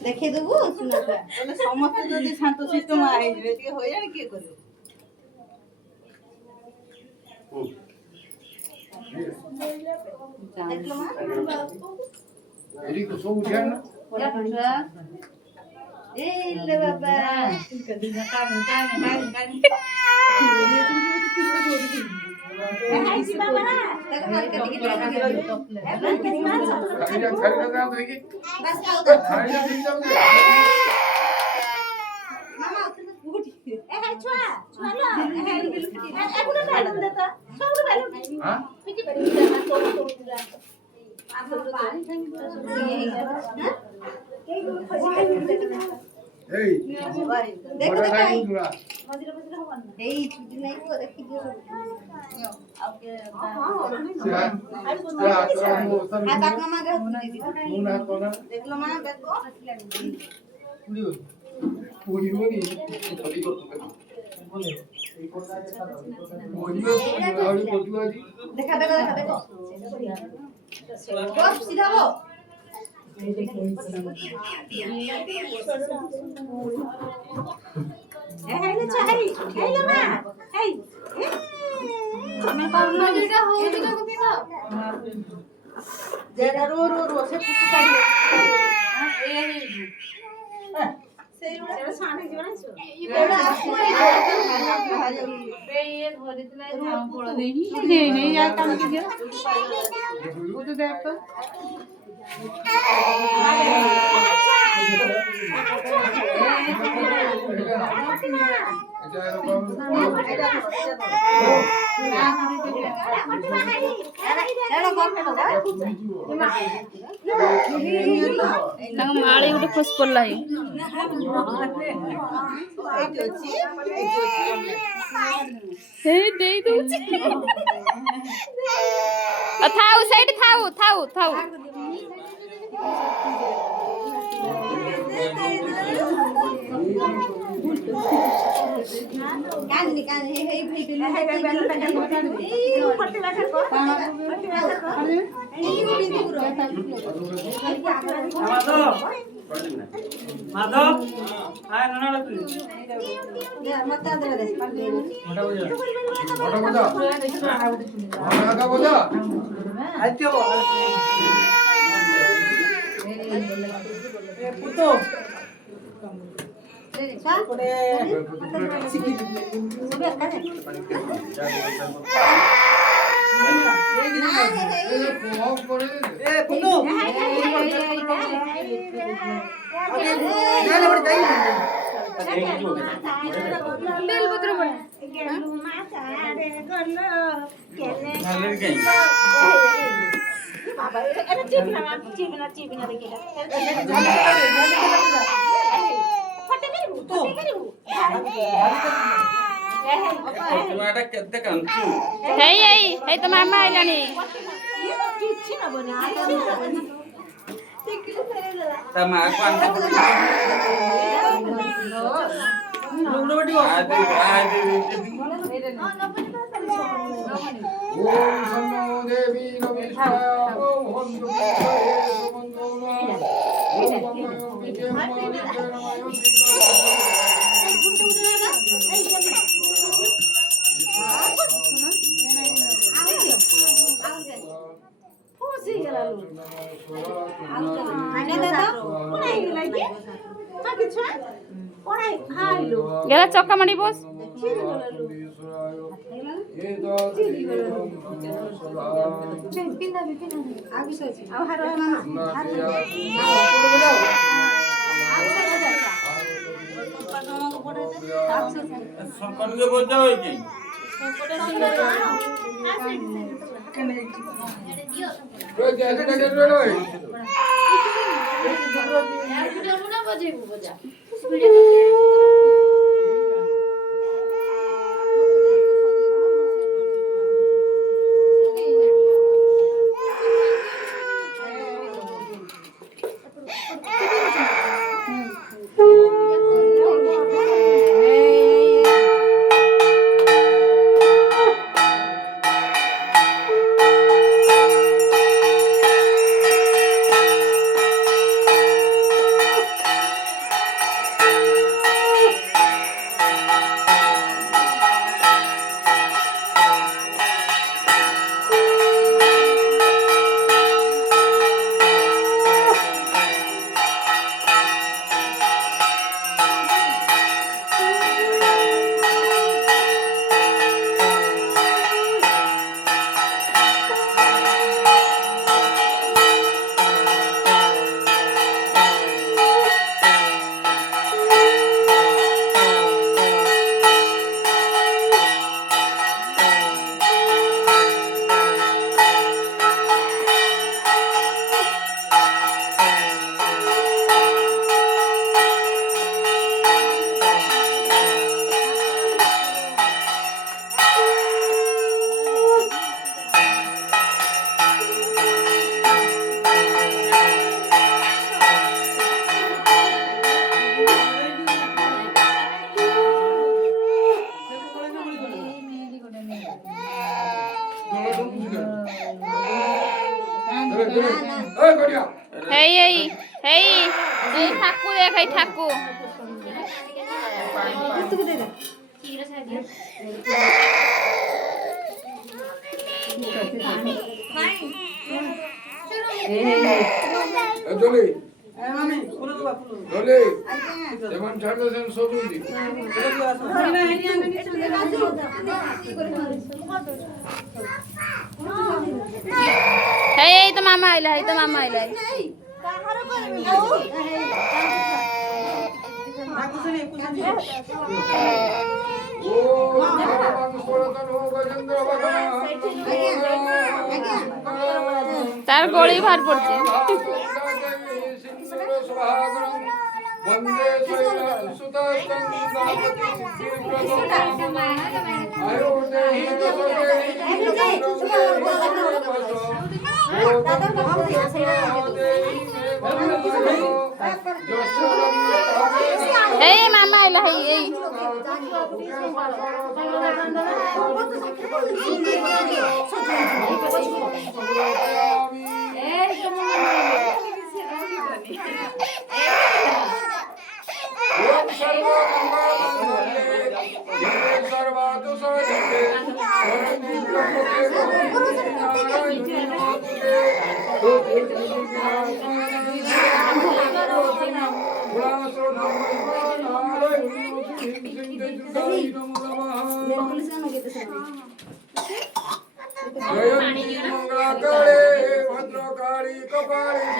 দেখে দেবো শোনাটা সমস্ত যদি শান্তশিষ্ট মা হয়ে যাবে হয়ে যাবে কি করবে দেখলো মা এদিকে সব উঠে না এই লে বাবা হাই বাবা দেখো মালকে দিকে খাইরা দাও দেখি বাস খাও তো খাইরা দিন দাও মামা উঠি এ হাই ছোয়া ছোয়ালো এ হাই এগুলো বেলুন দে তো সবগুলো বেলুন হ্যাঁ পিটি পিটি না তোর তোর আপন তো পানি থাকি তো সব হ্যাঁ এইগুলো এই দেখো বড় দেখো খাই দুরা এই ছুটি নাই তো দেখি দিও আর কাক মামা কে দিদি মুনা কোনা দেখলো মা দেখো পুরিওনি দেখা দেখো দেখা দেখো বস সিধাবো হেইলে চাই হেইলে মা হেই আমি পাউনা যেটা হউছে তো কপিনা যেটা রো রো রো সে পুতু কাটি ସେଇଟା ସାଣି ଜଣାଇছো ଏଇଟା ମାଳି ଗୋଟେ ଖସି ପଡିଲା ହେଇ ଦେଇ ଦଉଛି ଥାଉ ସେଇଠି ଥାଉ ଥାଉ ଥାଉ କାନ୍ଦି କାନ୍ଦି ହେଇ ହେଇ ବେଲୁନ ଏଇ ଫଟି ବାଠା କର ଫଟି ବାଠା କର ଏଇ ବିନ୍ଦୁ ଗୁର মাধব আয় নানা তুই মতা দেবে দে মোটা বজা মোটা বজা আইতে বল পুতো করে সবে কানে এ পুতো বেলপত্র পড়ে বাবা এটা চিবিনা দেখি ফটে গেলু তোমাটা কেতে কাঞ্চু হেই এই এই তো মামা আইলানি কিচ্ছি না বনে তা মা কোন ওম সমো দেবী নমস্কার ওম হন্তু গেলা চক্কা মারি বস সংকটকে বোঝা হয়েছে এই ঠাকুর দেখ এই ঠাকুর জলি মামি ফুলো দেবা ফুলো জলি যেমন ছাড়লেন সবুজ দি এই তো মামা আইলা এই তো মামা আইলা কুসুনি কুসুনি ও ভগবান সরতন গজেন্দ্র ভগবান তার গড়ি ভার পড়ছে বন্দে সুতাস্তং এই মামা আইলা এই जयंती मंगलाकाले भद्रकाली कपाली